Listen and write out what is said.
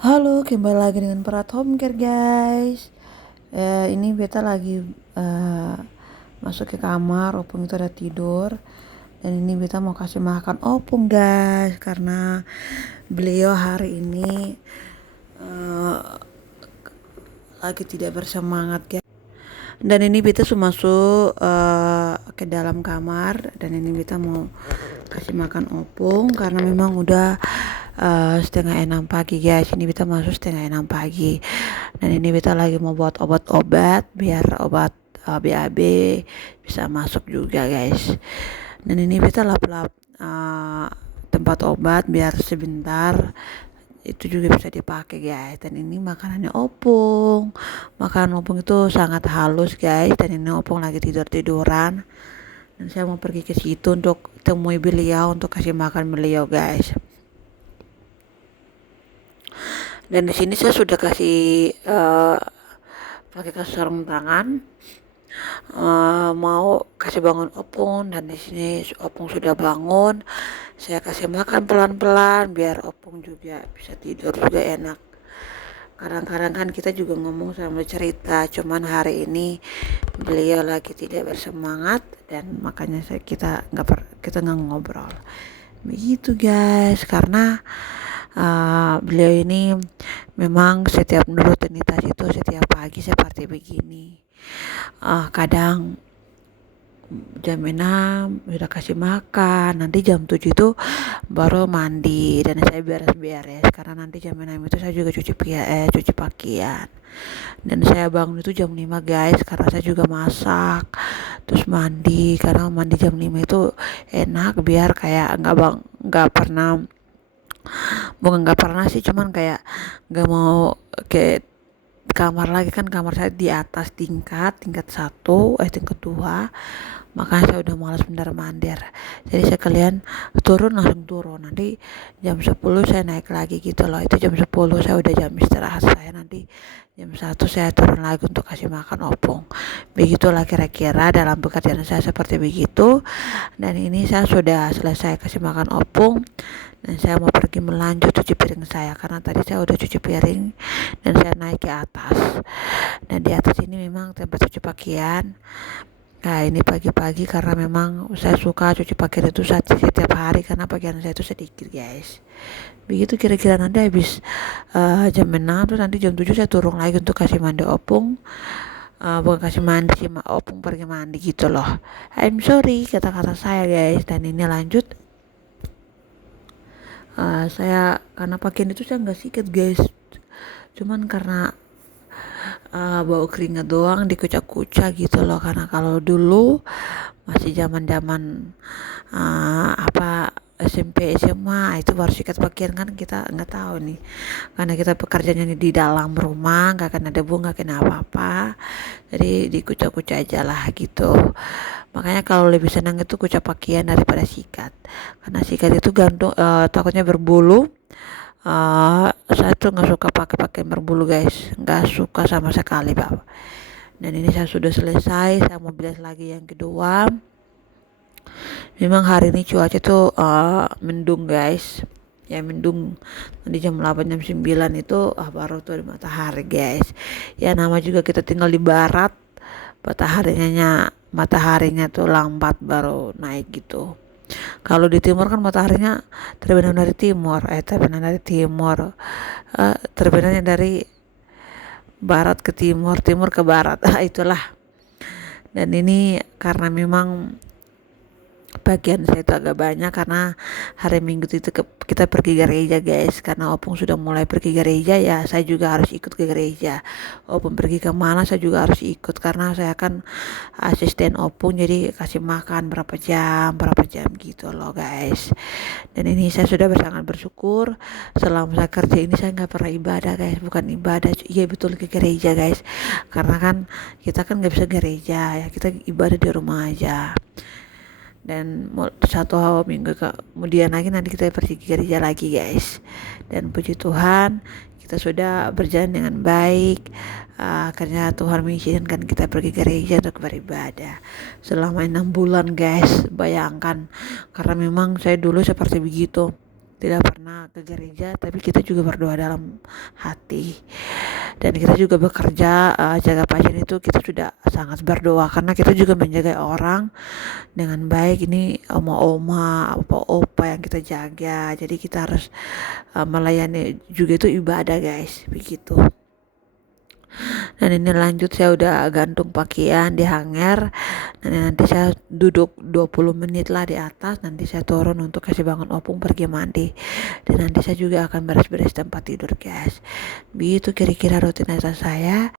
Halo, kembali lagi dengan Perat Homecare guys. Ini beta lagi eh, masuk ke kamar, Opung itu udah tidur. Dan ini beta mau kasih makan Opung guys, karena beliau hari ini eh, lagi tidak bersemangat guys. Dan ini beta sudah masuk ke dalam kamar, dan ini beta mau kasih makan Opung karena memang udah setengah enam pagi guys. Ini beta masuk setengah enam pagi, dan ini beta lagi mau buat obat-obat biar obat BAB bisa masuk juga guys. Dan ini beta lap-lap tempat obat biar sebentar itu juga bisa dipakai guys. Dan ini makanannya Opung. Makanan Opung itu sangat halus guys, dan ini Opung lagi tidur-tiduran. Dan saya mau pergi ke situ untuk temui beliau untuk kasih makan beliau guys. Dan di sini saya sudah kasih pakai sarung tangan, mau kasih bangun Opung. Dan di sini Opung sudah bangun. Saya kasih makan pelan-pelan biar Opung juga bisa tidur juga enak. Kadang-kadang kan kita juga ngomong sama cerita, cuman hari ini beliau lagi tidak bersemangat, dan makanya kita nggak ngobrol. Begitu guys, karena beliau ini memang setiap rutinitas itu setiap pagi seperti begini. Kadang jam 6 udah kasih makan, nanti jam 7 itu baru mandi, dan saya beres-beres karena nanti jam 6 itu saya juga cuci pakaian. Dan saya bangun itu jam 5 guys, karena saya juga masak terus mandi, karena mandi jam 5 itu enak biar kayak nggak pernah, bukan nggak pernah sih, cuman kayak nggak mau ke kamar lagi. Kan kamar saya di atas tingkat satu, tingkat 2, makanya saya udah malas bener mandir. Jadi saya kalian langsung turun, nanti jam 10 saya naik lagi gitu loh. Itu jam 10 saya udah jam istirahat saya, nanti jam 1 saya turun lagi untuk kasih makan Opung. Begitulah kira-kira dalam pekerjaan saya seperti begitu. Dan ini saya sudah selesai kasih makan Opung, dan saya mau pergi melanjut cuci piring saya, karena tadi saya udah cuci piring dan saya naik ke atas. Dan di atas ini memang tempat cuci pakaian. Nah, ini pagi-pagi karena memang saya suka cuci pakaian itu setiap hari, karena pakaian saya itu sedikit guys. Begitu kira-kira, nanti habis jam 6, terus nanti jam 7 saya turun lagi untuk kasih mandi Opung. Bukan kasih mandi sih, Opung pergi mandi gitu loh. I'm sorry kata-kata saya guys. Dan ini lanjut, saya karena pakaian itu saya nggak sikat guys, cuman karena bau keringat doang dikucak-kucak gitu loh. Karena kalau dulu masih zaman-zaman SMP SMA itu baru sikat pakaian, kan kita nggak tahu nih, karena kita pekerjaannya di dalam rumah, nggak kena debu, nggak kena apa-apa, jadi dikucak-kucak aja lah gitu. Makanya kalau lebih senang itu kucak pakaian daripada sikat, karena sikat itu gantung, takutnya berbulu. Saya tuh nggak suka pakai pakaian berbulu guys, nggak suka sama sekali Pak. Dan ini saya sudah selesai, saya mau bilas lagi yang kedua. Memang hari ini cuaca tuh mendung guys, ya mendung. Nanti jam 8 jam 9 itu baru tuh ada matahari guys. Ya nama juga kita tinggal di barat, mataharinya tuh lambat baru naik gitu. Kalau di timur kan mataharinya terbenam dari timur, terbenamnya dari barat ke timur, timur ke barat. Itulah. Dan ini karena memang bagian saya itu agak banyak, karena hari Minggu itu kita pergi gereja guys. Karena Opung sudah mulai pergi gereja, ya saya juga harus ikut ke gereja. Opung pergi ke mana saya juga harus ikut, karena saya kan asisten Opung, jadi kasih makan berapa jam gitu loh guys. Dan ini saya sudah sangat bersyukur, selama saya kerja ini saya nggak pernah ibadah guys. Bukan ibadah, iya betul, ke gereja guys. Karena kan kita kan nggak bisa gereja, ya kita ibadah di rumah aja. Dan 1 minggu kemudian lagi nanti kita pergi ke gereja lagi guys. Dan puji Tuhan kita sudah berjalan dengan baik. Akhirnya Tuhan mengizinkan kita pergi ke gereja untuk beribadah selama 6 bulan guys. Bayangkan, karena memang saya dulu seperti begitu, tidak pernah ke gereja, tapi kita juga berdoa dalam hati. Dan kita juga bekerja jaga pasien itu kita sudah sangat berdoa, karena kita juga menjaga orang dengan baik. Ini oma-oma, opa-opa yang kita jaga, jadi kita harus melayani juga, itu ibadah guys, begitu. Dan ini lanjut, saya udah gantung pakaian di hanger, dan nanti saya duduk 20 menit lah di atas, nanti saya turun untuk kasih bangun opung pergi mandi, dan nanti saya juga akan beres-beres tempat tidur guys. Begitu kira-kira rutinitas saya.